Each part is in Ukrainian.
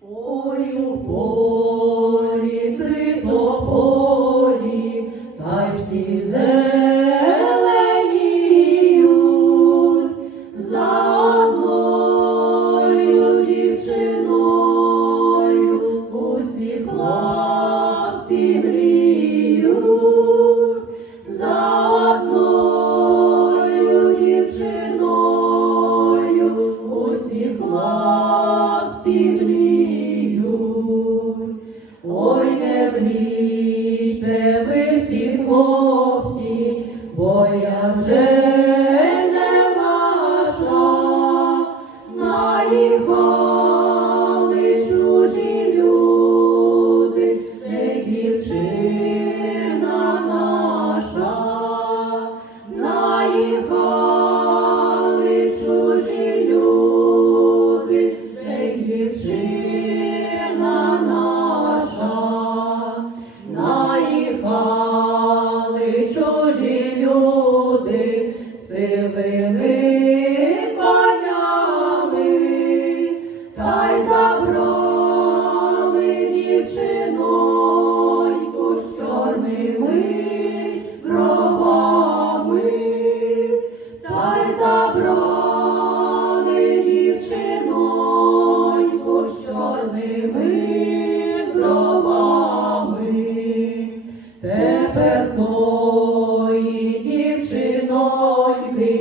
Ой у полі три тополі, Україна наша, наїхали чужі люди сивими конями, та й забрали дівчиноньку з чорними бровами, та й забрали. Святої дівчиноньки,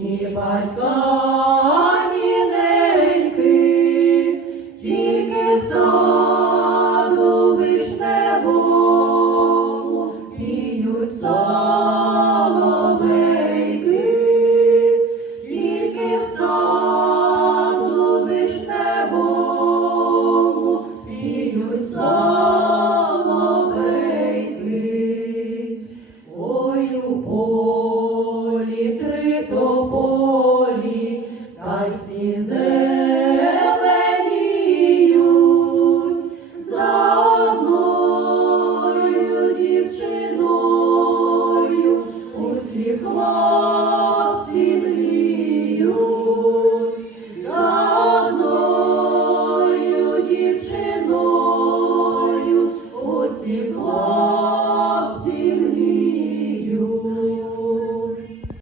ні батька. полі, та й всі.